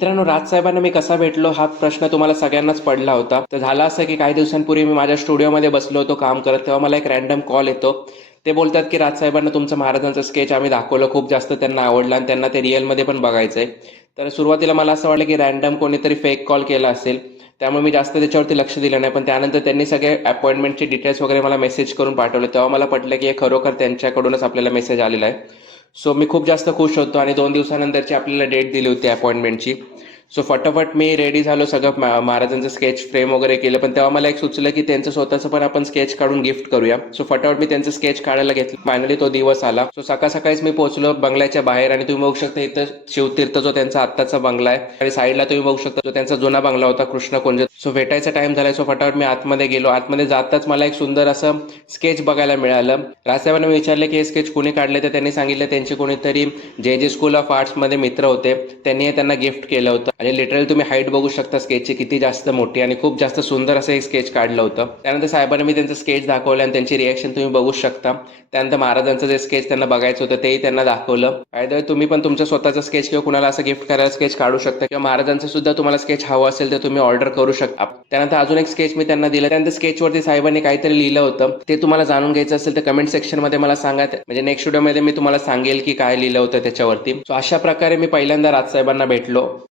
मित्रांनो राजसाहेबांना मी कसा भेटलो हा प्रश्न तुम्हाला सगळ्यांनाच पडला होता. तर झालं असं की काही दिवसांपूर्वी मी माझ्या स्टुडिओमध्ये बसलो होतो काम करत तेव्हा मला एक रॅन्डम कॉल येतो. ते बोलतात की राजसाहेबांना तुमचं महाराजांचं स्केच आम्ही दाखवलं खूप जास्त त्यांना आवडलं आणि त्यांना ते रिअलमध्ये पण बघायचं आहे तर सुरुवातीला मला असं वाटलं की रॅन्डम कोणीतरी फेक कॉल केला असेल. त्यामुळे मी जास्त त्याच्यावरती लक्ष दिलं नाही पण त्यानंतर त्यांनी सगळे अपॉइंटमेंटचे डिटेल्स वगैरे मला मेसेज करून पाठवले. तेव्हा मला पटलं की हे खरोखर त्यांच्याकडूनच आपल्याला मेसेज आलेला आहे. सो मी खूप जास्त खुश होतो आणि दोन दिवसानंतरची आपल्याला डेट दिली होती अपॉइंटमेंटची सो फटाफट मी रेडी झालो सगळं. महाराजांचं स्केच फ्रेम वगैरे केलं. पण तेव्हा मला एक सुचलं की त्यांचं स्वतःचं पण आपण स्केच काढून गिफ्ट करूया. सो फटाफट मी त्यांचं स्केच काढायला घेतलं. फायनली तो दिवस आला. सो सकाळ सकाळीच मी पोहोचलो बंगल्याच्या बाहेर आणि तुम्ही बघू शकता इथं शिवतीर्थ जो त्यांचा आत्ताचा बंगला आहे. आणि साईडला तुम्ही बघू शकता जो त्यांचा जुना बंगला होता कृष्ण कुंज. सो भेटायचा टाइम झालाय. सो फटाफट मी आतमध्ये गेलो. आतमध्ये जाताच मला एक सुंदर असं स्केच बघायला मिळालं. राजसाहेबांना मी विचारलं की हे स्केच कोणी काढले तर त्यांनी सांगितलं त्यांचे कोणीतरी जे जे स्कूल ऑफ आर्ट्समध्ये मित्र होते त्यांनी हे त्यांना गिफ्ट केलं होतं. आणि लिटरली तुम्ही हाईट बघू शकता स्केचची किती जास्त मोठी आणि खूप जास्त सुंदर असं एक स्केच काढलं होतं. त्यानंतर साहेबांनी मी त्यांचं स्केच दाखवलं आणि त्यांची रिॲक्शन तुम्ही बघू शकता. त्यानंतर महाराजांचं जे स्केच त्यांना बघायचं होतं तेही त्यांना दाखवलं. फायदा तुम्ही पण तुमचं स्वतःचं स्केच किंवा कुणाला असं गिफ्ट करायला स्केच काढू शकता किंवा महाराजांचं सुद्धा तुम्हाला स्केच हवं असेल तर तुम्ही ऑर्डर करू शकता. त्यानंतर अजून एक स्केच मी त्यांना दिलं. त्यानंतर स्केचवरती साहेबांनी काहीतरी लिहिलं होतं. ते तुम्हाला जाणून घ्यायचं असेल तर कमेंट सेक्शनमध्ये मला सांगा. म्हणजे नेक्स्ट व्हिडिओमध्ये मी तुम्हाला सांगेल की काय लिहिलं होतं त्याच्यावरती. सो अशा प्रकारे मी पहिल्यांदा राजसाहेबांना भेटलो.